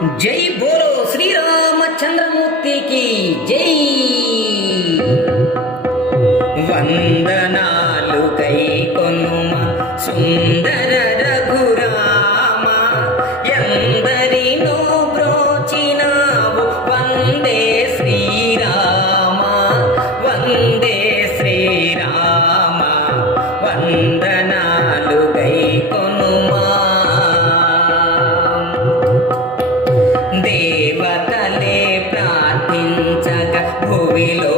जय बोलो श्री रामचंद्रमूर्ति की जय। వందనాలు కైకొనుమ సుందర రఘురామ, ఎందరినో బ్రోచినావు వందే శ్రీరామ, వందే శ్రీరామ, వందనాలు కైకొనుమా. దేవతలే ప్రార్థించగా భువిలో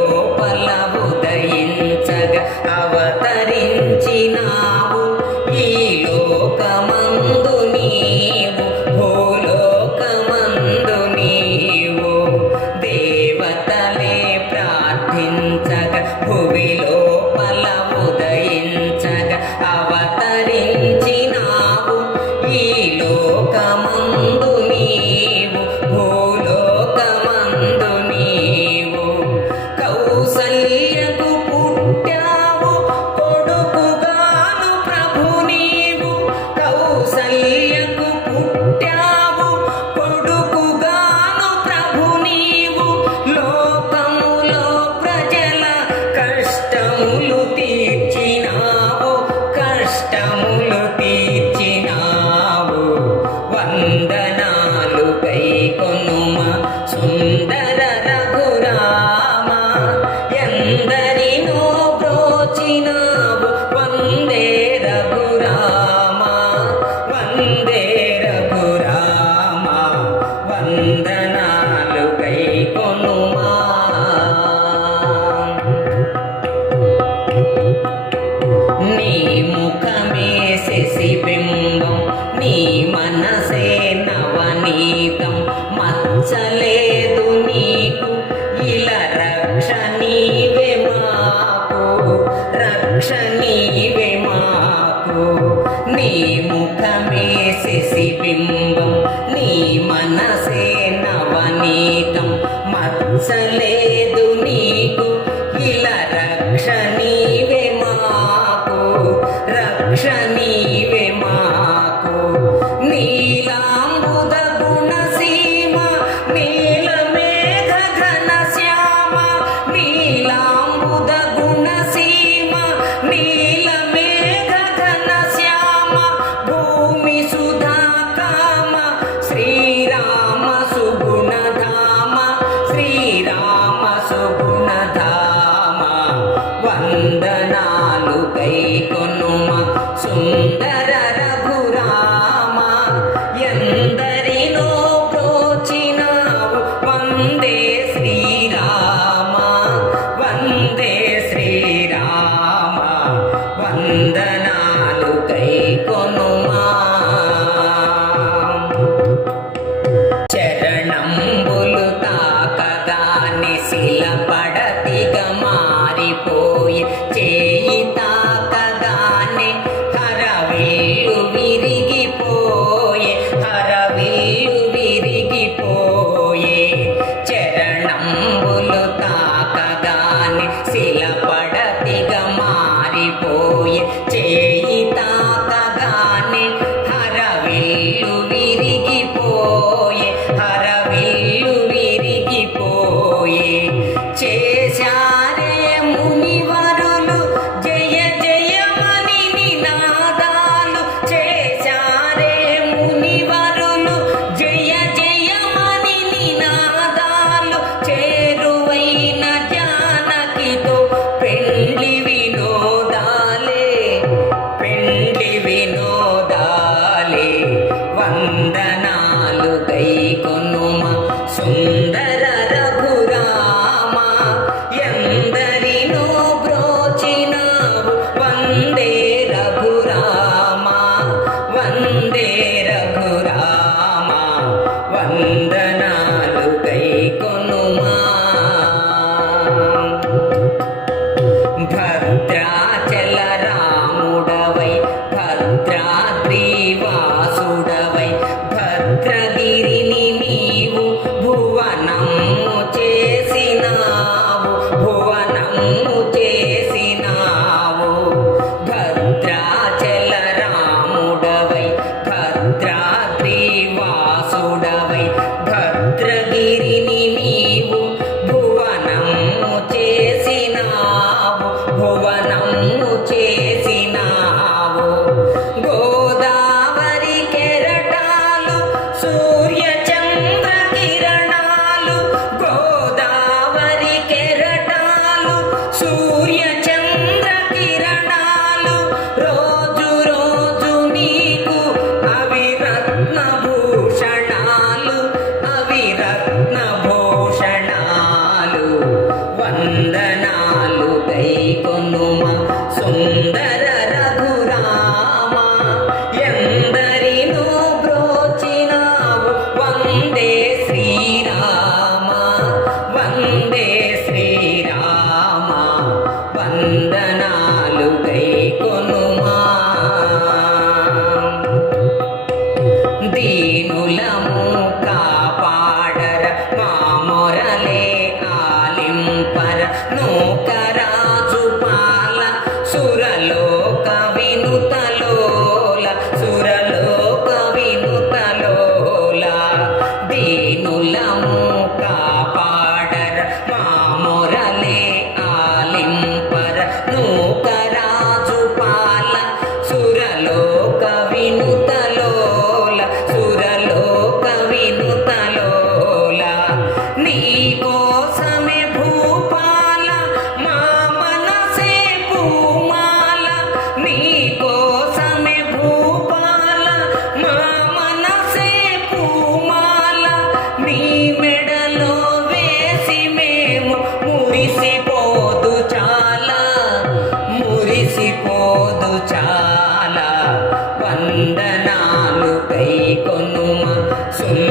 అవతరించినావు ఈ లోకమందు నీవు, భూలోకమందు నీవు. దేవతలే ప్రార్థించగా భువిలో ఉదయించగా అవతరించినావు ఈ లోకమందు నీవు, భూలోకమందు నీవు. కౌసల్యకు కౌసల్యకు పుట్టావు కొడుకుగాను ప్రభు నీవు. లోకములో ప్రజల కష్టములు తీర్చినావు, కష్టములు తీర్చినావు. వందనాలు కైకొనుమ సుందర రఘురామ, ఎందరినో బ్రోచినావు వందే రఘురామ, వందే రఘురామ, వందనాలు కైకొనుమా. నీ ముఖమే శశిబింబం, నీ మనసే నవనీతం. మచ్చలేదు నీకు ఇలా రక్ష నీవే మాకు, రక్ష నీవే మాకు. నీ ముఖమే శశిబింబం, నీ మనసే నవనీతం. మచ్చలేదు నీకు ఇలా రక్ష నీవే మాకు, రక్ష నీవే మాకు. నీలాంబుద గుణసీమ నీల మేఘ ఘన శ్యామ, నీలాంబుద గుణసీమ నీల మేఘ ఘన శ్యామ. భూమి సుధా కామ శ్రీరామ సుగుణధామ, శ్రీరామ సుగుణధామ. వందనాలు కైకొనుమ సుందర రఘురామ, ఎందరినో బ్రోచినావు వందే శ్రీరామ, వందే శ్రీరామ, వందనాలు కైకొనుమా. చరణంబులు తాకగానే శిల పడతిగా మారిపోయి, చేయి తాకగానే హరవిల్లు విరిగిపోయే, హరవిల్లు విరిగిపోయే. చరణంబులు తాకగానే శిల పడతిగా మారిపోయే, చేయి తాకగానే హరవిల్లు విరిగిపోయే, హరవిల్లు విరిగిపోయే. చేశారే మునివరులు జయ జయమని నినాదాలు, చేశారే మునివరులు జయ జయమని నినాదాలు. చేరువైన జానకితో పెండ్లి వినోదాలే, పెండ్లి వినోదాలే. వందనాలు కైకొనుమ సుందర రఘురామ, ఎందరినో బ్రోచినావు వందే రఘురామ, వందే రఘురామ, వందనాలు కైకొనుమా. భద్రాచల రాముడవై భద్రాద్రి వాసుడవై, భద్రగిరిని నీవు భువనము చేసినావు, భువనము చేసినావు. భద్రాచల రాముడవై భద్రాద్రి వాసుడవై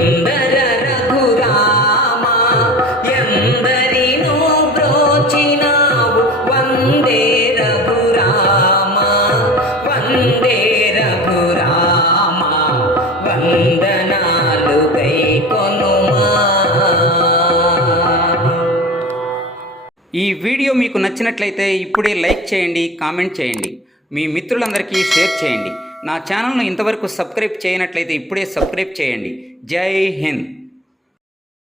సుందర రఘురామ ఎందరినో బ్రోచినావు వందే రఘురామ వందే రఘురామ వందనాలు గైకొనుమా. ఈ వీడియో మీకు నచ్చినట్లయితే ఇప్పుడే లైక్ చేయండి, కామెంట్ చేయండి, మీ మిత్రులందరికీ షేర్ చేయండి. నా ఛానల్ను ఇంతవరకు సబ్స్క్రైబ్ చేయనట్లయితే ఇప్పుడే సబ్స్క్రైబ్ చేయండి. జై హింద్.